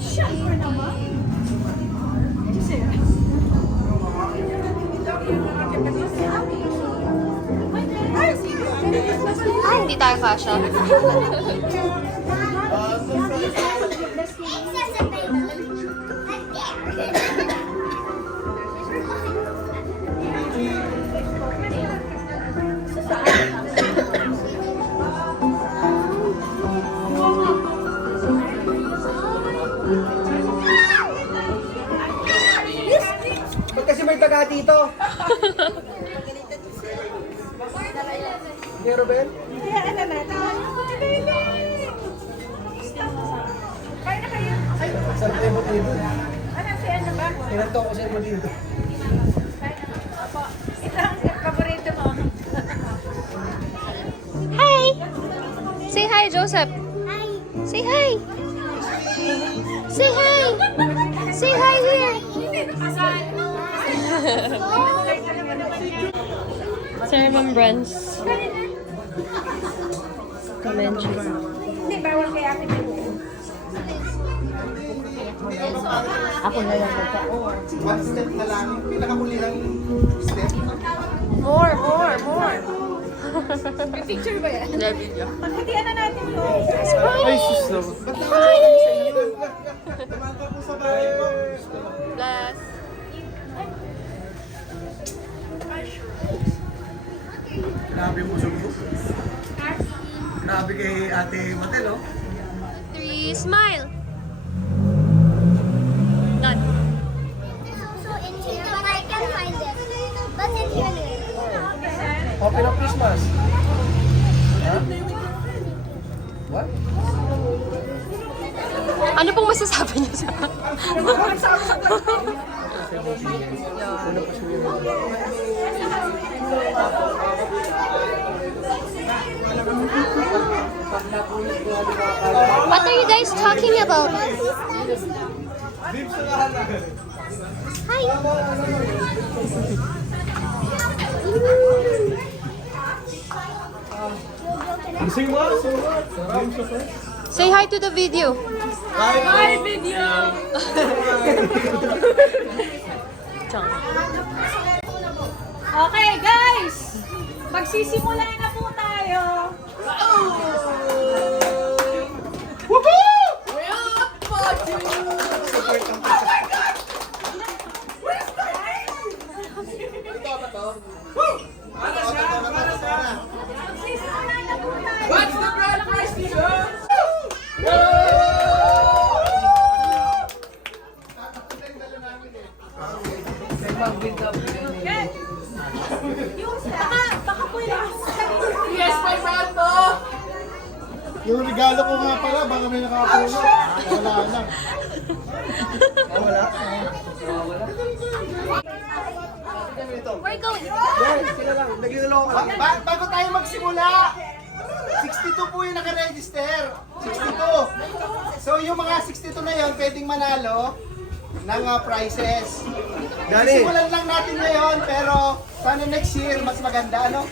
Siyempre naman. Ay, hindi tayo kasha. Ba't kasi may taga dito? Hindi, Robel? Kaya ano na, kaya na kayo. Ay, sarap kayo mo dito. Ano, si ano ba? Ilan to ako sa mo dito. Opo. Ito ang paborito mo. Hi! Say hi, Joseph. Say hi. Say hi. Say hi here. Sir Remembrance. Commentary. Hindi, bawal kay Ate Bibo. Ako na lang ito. One step na lang. Pinakamulilang step. More, more, more. May picture ba yan? Yeah, video. Pagkatian na natin yun. Ay, sus na. Ba't naman sa inyo? Tumahan ka po sa bahay ko. Bless. Grabe mo sugbo. Grabe kay Ate Matel, oh. 3, smile. Done. So in here, but I can find it. But in here. Happy na Christmas. Ha? What? Ano pong masasabi niyo sa... What are you guys talking about? Hi. Gising mo? Say hi to the video. Hi, video! Okay, guys! Magsisimula na po tayo. Magsisimula na po tayo. What's the grand prize, baka po yung yes, my bato! Yung regalo ko nga pala, baka may nakapulot. Wala lang. Wala? We're going. Yan, sila lang. Nagliloko ka lang. Bago tayo magsimula, 62 po yung nakaregister. 62. So yung mga 62 na yun, pwedeng manalo ng prizes. Simulan lang natin ngayon, pero sana next year mas maganda, ano?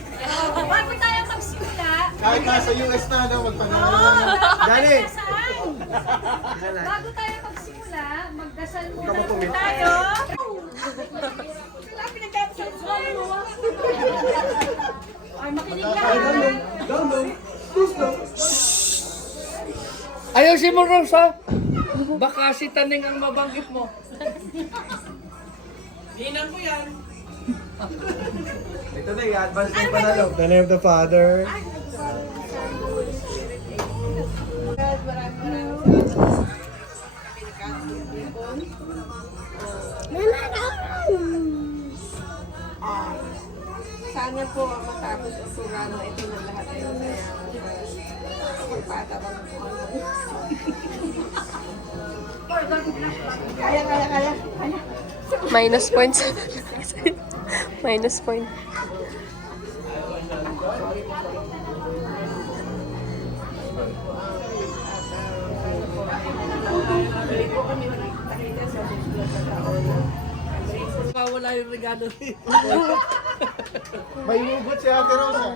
Bago tayo magsimula, Kahit nasa US na, ano, magpanalo lang. Dali! bago tayo magsimula, magdasal muna po tayo. Wala pinagdadasal sa mo. Ay, makinig lang. Ayusin mo, Rosa. Baka si Taning ang mabanggit mo. Dinan ko yan. Ito na, i-advance ng panalo. The name of the Father. Sana po matapos ang programa ito ng lahat ay magpatabang po. Kaya. Minus points. Minus point. Wala yung regalo dito. May hugot si Ate Rosa.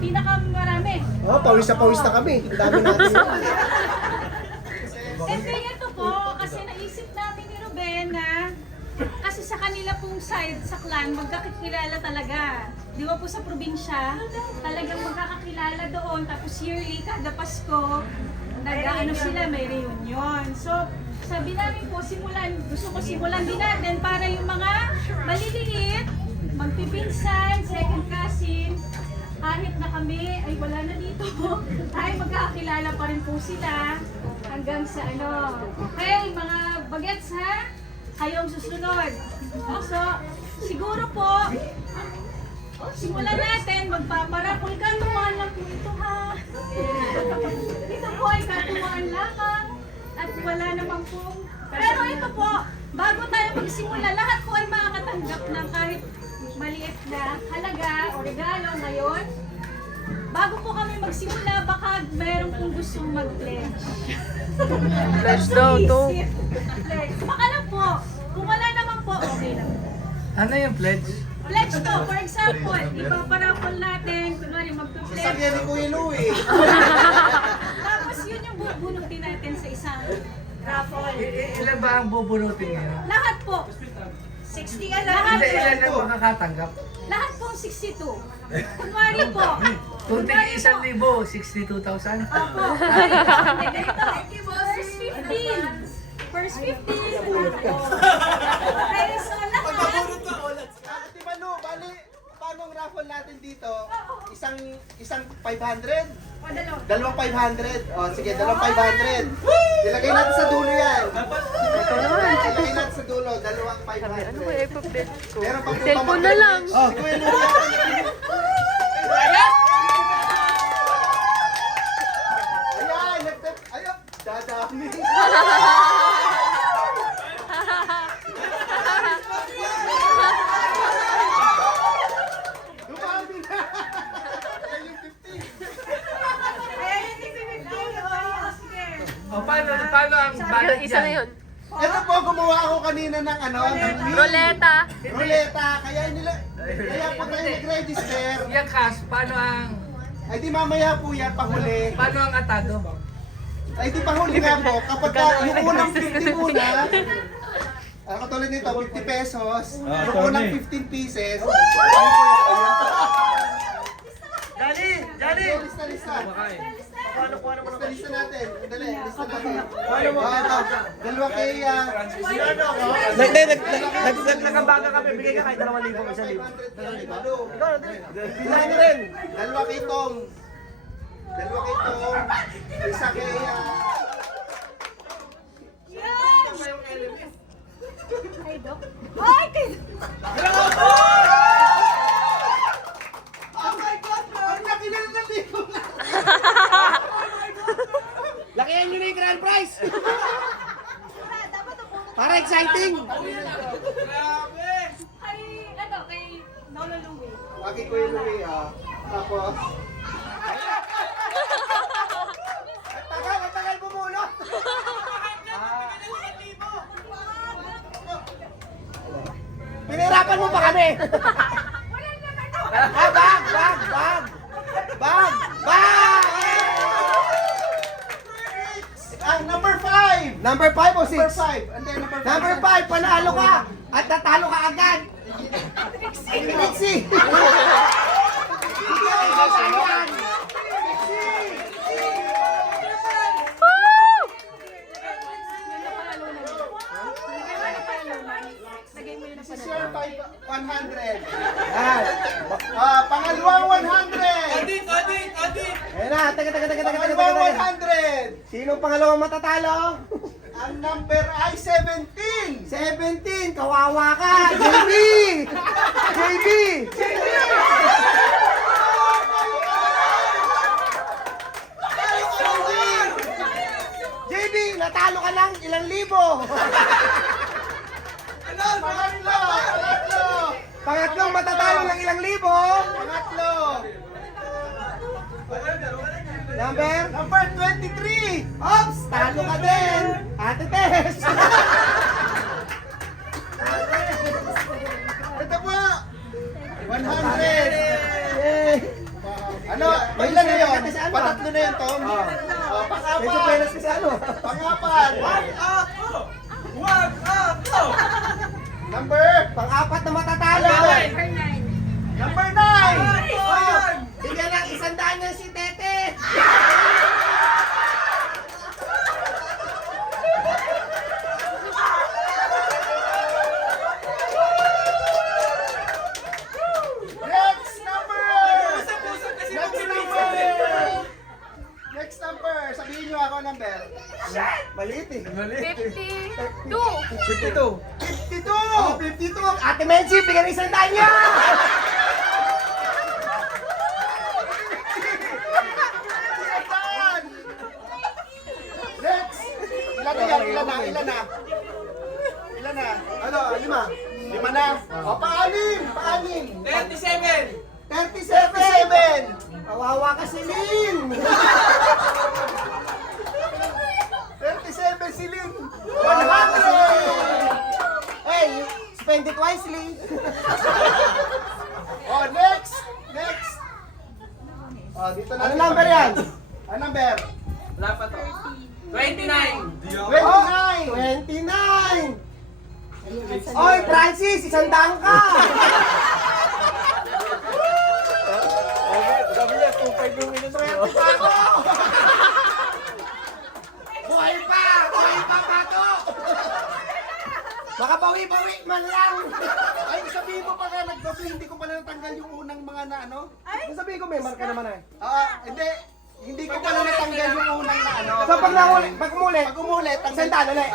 Pinakamarami. Oh, pawis na kami. Ang dami natin. And then ito po, kasi naisip namin ni Ruben na kasi sa kanila pong side sa clan, magkakilala talaga. Di ba po sa probinsya, talagang magkakakilala doon. Tapos yearly, kada Pasko, nag-ano sila, may reunion. So, sabi namin po, gusto ko simulan din natin para yung mga maliliit, magpipinsan, second cousin, kahit na kami ay wala na dito, ay magkakakilala pa rin po sila hanggang sa ano. Okay, mga bagets ha, kayong susunod. So, siguro po, simulan natin, magpaparapol katuwaan lang po ito ha. Ito po ay katuwaan lamang at wala naman po. Pero ito po, bago tayo magsimula, lahat po ay makakatanggap ng kahit maliit na halaga o regalo ngayon. Bago po kami magsimula, baka meron pong gustong mag-pledge. Pledge daw to. Pledge. Baka lang po. Kung wala naman po, okay lang. Ano yung pledge? Pledge to, for example, ipaparapol natin, kunwari magpa-pledge. Sasakyan ni Kuya Louie. Tapos yun yung bubunutin natin sa isang raffle. Ilan ba ang bubunutin ngayon? Lahat po. 60 ka lahat. Hindi, ilan na makakatanggap? Lahat po 62. Kunwari po. Kung tig 1,000, 62,000? Opo. Ganito. First 15. Okay, so lahat. Ate Manu, bali, paano ang raffle natin dito? Isang 500? O, dalawa. Dalawang 500. O, sige, dalawang 500. Ilagay natin sa dulo yan. Ilagay natin sa dulo, dalawang 500. Ano ba ipa-pledge ko? Meron pang Cellphone na lang. Oh, si Kuya Louie. Ayan, ayop, dadami. Dumami na. Ayan yung 50. Ayan yung tigpipipili. O, sige. O paano ang balot Isa na dyan? yun. Ito po, gumawa ako kanina ng Roleta. Ruleta. Kaya po tayo nag-register. Yung cash, paano ang Ay di mamaya po yan, panghuli. paano ang atado? Ay di panghuli nga po, kapag yung unang 50 muna, katulad nito, 50 pesos, yung unang 15 pieces, Dali! lista. Lista natin. Dali, lista natin. Dalawa kay... Nagkabaga kami, bigay ka kahit 2,000, 1,000. Dalawa kay Tong. Isa kay... Ay, Dok. Ay, kay... Oh my God! Ang laki na naligo na! Lakihan nyo na yung grand prize! Para exciting! Kay, ano, kay Nolo Louie. Laki ko yung Louie, Tapos... Ang tagal bumulot! Pinirapan mo pa kami! Bag! Number 5! Number 5 o 6? Number 5. And then number 5, panalo ka! At natalo ka agad! Pixie! Share 100. Pangalawang 100. Adik! Ayan na, pangalawang 100. Sino pangalawang matatalo? Ang number ay 17. 17, kawawa ka. JB! JB, natalo ka lang ilang libo. Pangatlong matatalo ng ilang libo. Pangatlo. Number 23. Ops, talo ka din. Ate Tess. Ito po. 100. Ano, ilan na yun? Patatlo na yun, Tom? Pang-apat. Pang-apat. Number? Pang-apat na matatalo. Number 9. Bigyan ng 100 niya si Tete. Next number! Next number! Sabihin nyo ako number. Maliit eh. 52. 52! 52. Ate Menchi, bigyan ng 100 niya. Next! Ilan na yan? Ilan na? Ilan na? Ilan na? Ano? 5? 5 na? O, paanim! Paanim! 37. 37! Kawawa ka si Lin. 37 si Lin! 100! Hey, spend it wisely. Oh, next! Next! Oh, dito na. Ano number yan? Ano number? Wala pa to. 29. 29! 29. Oy, Francis, 100 ka. Sabi niya, 2.5 yung minutes mo. Buhay pa! Buhay pa, Pato! Makabawi-bawi man lang. Ay, sabihin mo pa nga, nagbabi, hindi ko pala natanggal yung unang mga na ano? Sabihin ko, may marka naman eh. Hindi. Hindi ko pala natanggal yung unang na ano. So pag umulit, Pag umulit, tanggal. 100 ulit.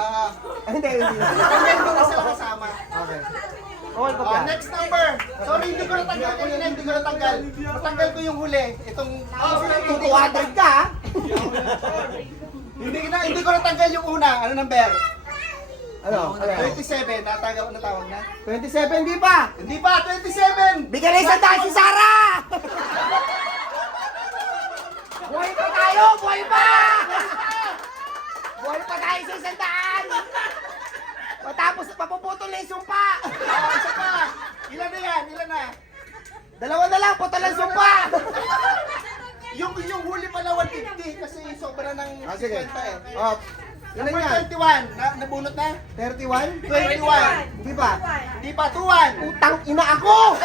Hindi. Hindi. Tanggal ko na sila kasama. Okay. Okay, ko Oh, next number. Sorry, hindi ko natanggal ko yun. Hindi ko natanggal. Natanggal ko yung huli. Itong... Tutuwadag ka. Hindi ko natanggal yung una. Ano number? Ano? 27. Natawag na? 27, di pa. Hindi pa, 27! Bigyan na 100 si Sarah! Buhay pa tayo! Buhay pa! Buhay pa tayo sa 100! Matapos papuputol na yung sumpa! Oh, isa pa! Ilan na yan? Ilan na? Dalawa na lang, putol ang sumpa! Yung huli pala 150 kasi sobra ng 50 sige. eh. Oh, Number ilan yan? 21. Nabunot na? 31? 21. Di ba? Hindi pa, 21. Utang ina ako!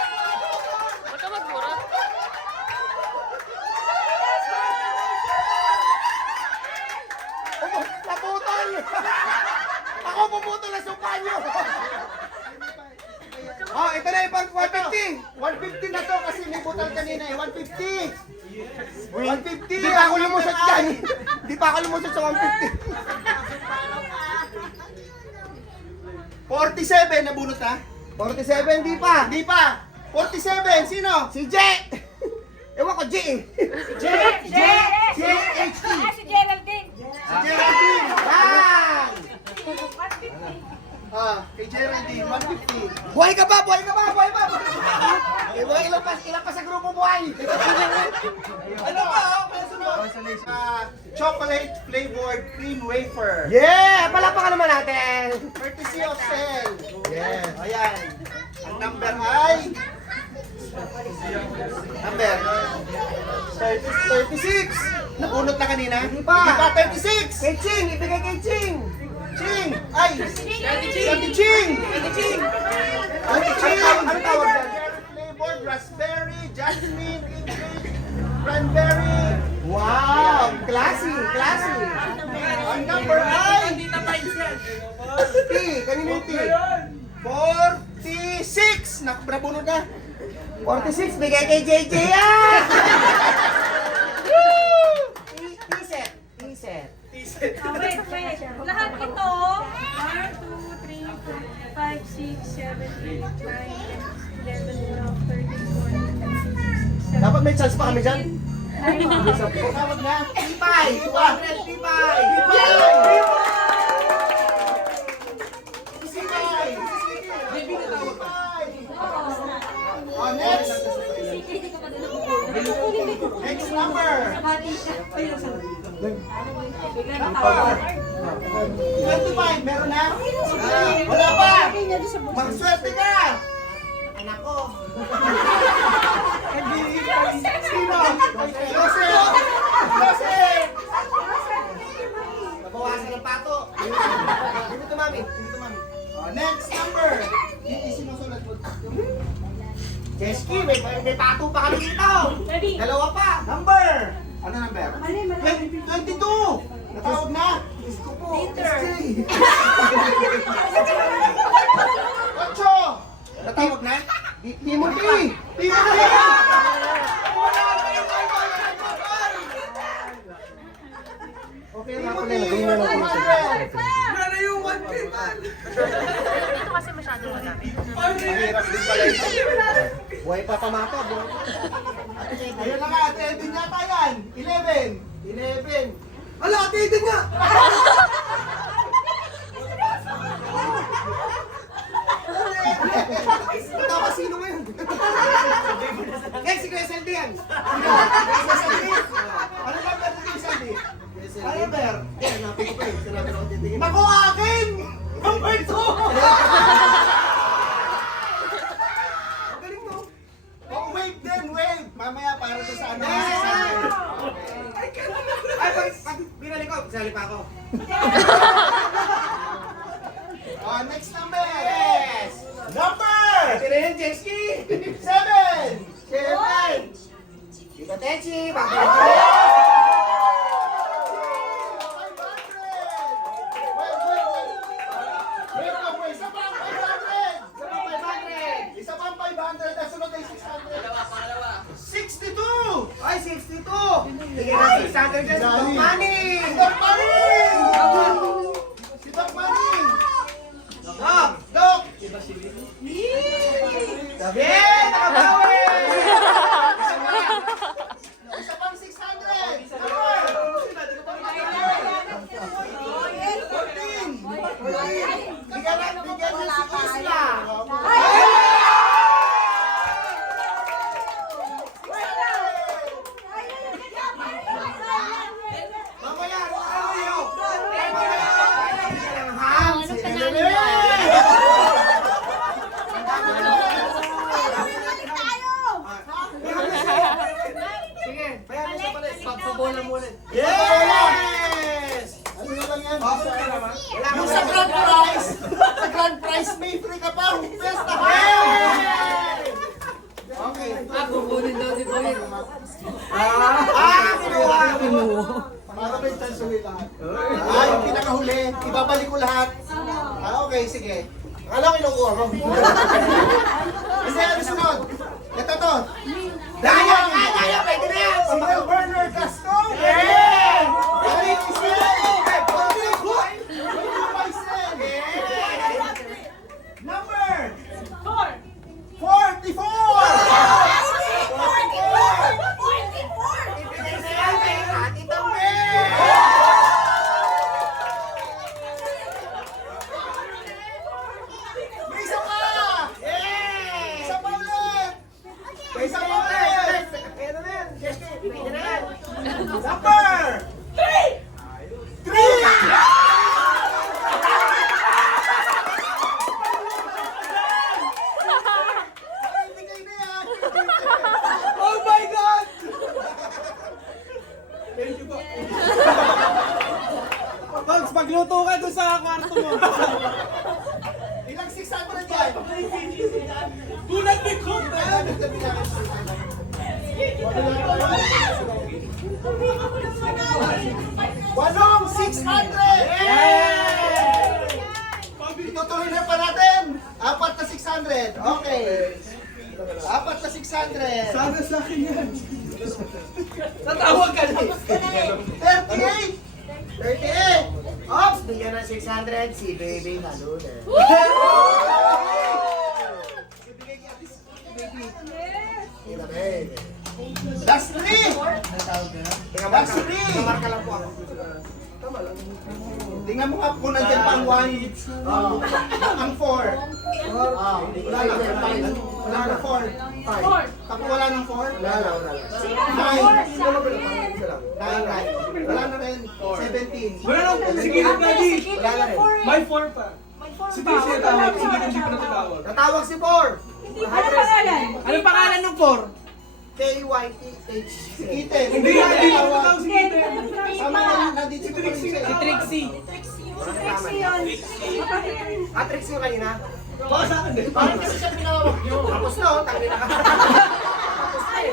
Huwag ka magmura. Naputol! Ako puputol ang sumpa nyo! Oh, ito na yung pang 150! 150 na to kasi may butal kanina eh. 150. 150. Di pa ako lumusot dyan! Di pa ako lumusot sa 47 nabunot na? 150! 47, di pa! Hindi pa. 47. Sino? Si J! Ewan ko, J eh! JHT. Si Geraldine. Si Geraldine. Bang! Kay Geraldine, 150. Buhay ka ba? Buhay ka ba? Buhay pa! Ilang pa sa grupo buhay! Ano ba? Chocolate flavored cream wafer. Yeah! Palapakan naman natin! Courtesy of Cell. Yeah! Ayan. Ang number ay... Number? 36. Nabunot na kanina? Hindi pa. Hindi pa, 36. Kay Ching! Ibigay kay Ching! Ching! Ay! Santi Ching! Santi Ching! Ano tawag dyan? Flavored raspberry, jasmine, peach, cranberry. Wow! Classy! Classy! Ang number ay... T! Kanino yung T? 46. Nabunot na. 46! Bigay kay JJ yan! T-set! T-set! Wait. Lahat ito, 1, 2, 3, 4, 5, 6, 7, 8, 9, 10, 11, 12, 13, 14, 15, 16, 17, Dapat may chance pa kami dyan. Tawag na. T-Pay! 200 T-Pay! Oh, next. Next number. 25, meron na? Wala pa! Magswerte ka! Anak ko. Sino? Joseph! Joseph! Nabawasan ng pato. Dito, mami. Next number. Hindi sinusulat mo. Jeski, may pato pa kami dito. Ready? Dalawa pa. Number! Ano number? 22! Natawag na? Diyos ko po. Ocho! Natawag na? Timothy. Timothy! Okay na ako na. Dito kasi masyado madami. Mahirap din pala ito. Buhay pa pamata. Ayun na nga, Ate Edwin yata yan. 11. 11. Hala, Ate Edwin nga! Ito ka sino ngayon? Eh, si Kuya Saldi yan. Ano number dito yung sabi? Ano number? Eh, hanapin ko pa eh. Sinabi na ako titingin. Naku, akin! Number 2! Galing mo. Oh, wave din, wave! Mamaya para to sa ano. Ay, pag binalik ko, sali pa ako. Oh, next number! Yes! Number! Ito na yan, Jeski. 7! 7. Tita Techi, bakit? Isa pang 500, nasunod ay 600. 62! Ay, 62! Tingnan na 600 dyan, si Doc Manning! Si Doc Manning! Si Doc Manning! Doc! Doc! Sabi! Nakabawi! Isa pang 600! Bigyan niyo si Isla! Mamaya, ano yun? Ano pa namin? Sige, payan mo sa palit. Pagpabola mo ulit. Yes! Ano naman yan? Yung sa grand prize! Sa grand prize, may free ka pa! Besta! Okay. Kukunin daw ni Kuya. Kinuha! Para may chance ulit lahat. Yung pinakahuli, ibabalik ko lahat. Okay, sige. Akala ko kinukuha mo. Kasi ano sunod? Ito to. Daya! Pwede na yan! Single burner custom! Yeah! Number 44! Ati Tambe! May isa pa! Isa pa ulit! May isa pa ulit! Pwede na yan. Pwede na yan. Number 3! Oh my God! Thank you po. Pogs, magluto ka doon sa kwarto mo. Ilang 600 yan? Bulag ni Cook! Walong 600! Itutuloy na pa natin. 4 na 600. Okay. 4 na 600. Sana sa akin yan. Tatawag ka na. 38! 38! Ops, bigyan ng 600 si Baby Naluna. Ina baby. Last 3! Last 3! Marka lang po ako. Tingnan mo nga kung nandiyan pa ang 1. Ang 4. Wala lang. Wala na 4. 5. Tapos wala ng 4? Wala na. 9. Wala na rin. 17. Wala lang, sige na lagi. Wala na rin. May 4 pa. Si Tix yung tawag, si Tix yung pinatawag. Natawag si Por. Anong pangalan ng 4? KYTH. Si Kitten. Hindi na, hindi na tawag si Kitten. Sama na, nandito si Trixie. Si Trixie. Atrix yung kanina. Baka sa akin din. Bakit kasi siya pinawawak nyo? Tapos na, tangin na ka. Tapos na eh.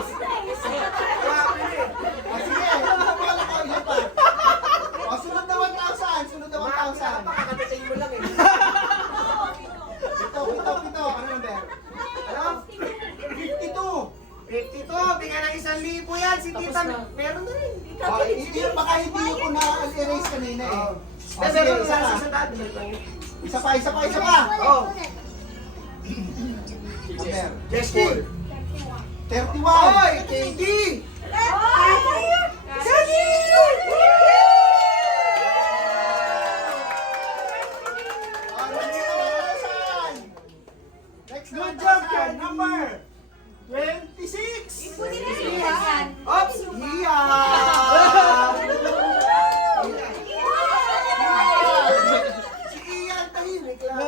Grabe eh. O sige, wala ko ilan pa. O sunod na 1,000. Sunod na 1,000. Pakakatayin mo lang eh. Pito. Ano number? Ano? 52. 52, bigyan ng 1,000 yan. Si Tita, meron na rin. O, hindi, baka hindi ko na-erase kanina eh. O Pero sige, meron isa na pa. sa dati. Isa pa. Oh, Number. Jesky. 31. Oy, KD. Next good job, Ken. Number 26. Oops, iya. Si Ian, tahimik lang.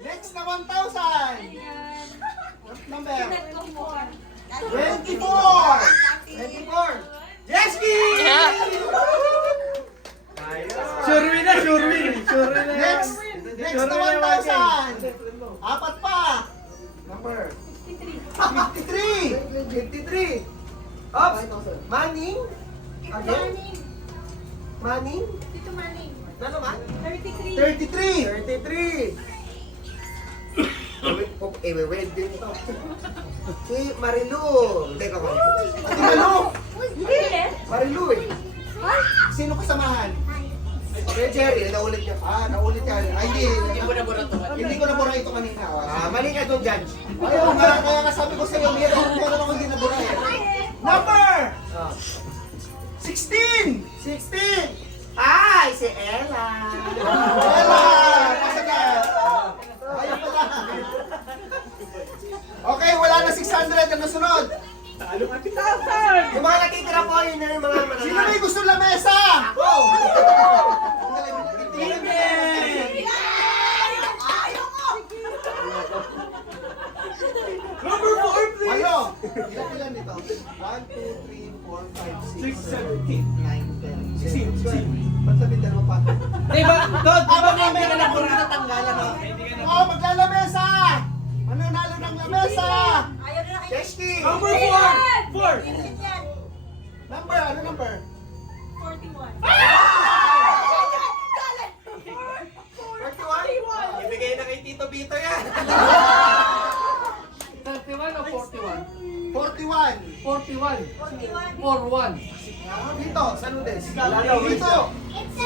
Next na 1,000. Number 24. 24. Jesky! Sure win na. Next na 1,000. Apat pa. Number 53. 53. Oops, Manning. Again? Manning? Ano man? 33. 33. Wait din ito. Si Marilu. Hindi ka ba? Ati Malu. Marilu eh. Sino kasamahan? Okay, Jerry, naulit niya. Naulit ka. Ay, hindi. Hindi ko nabura ito kanina. Mali ka itong judge. Ayaw nga, kaya nga sabi ko sa'yo, meron ako hindi nabura eh. Number 16. 16. Ay, si Ella. Ella! Kasagat! Ayaw pala. Okay, wala na 600 ang nasunod. Yung mga nakitira po, yun na yung mga Sino may gusto lamesa? Ako! Number 4, please. Ayo! Ilan nito? 1, 2, 3, 4, 5, 6, 7, 8, 9, 10, 11, 12. Ba't sabi dalawa pa? Diba, Dod, diba May may ka na puro natanggalan mo. Oo, maglalamesa! Mananalo ng lamesa! Jesky. Number 4. Number, ano number? 41. Ibigay na kay Tito Vito yan. 31 o 41? 41. 41. 41. Dito, sa Ludes. Wala daw. Dito. It's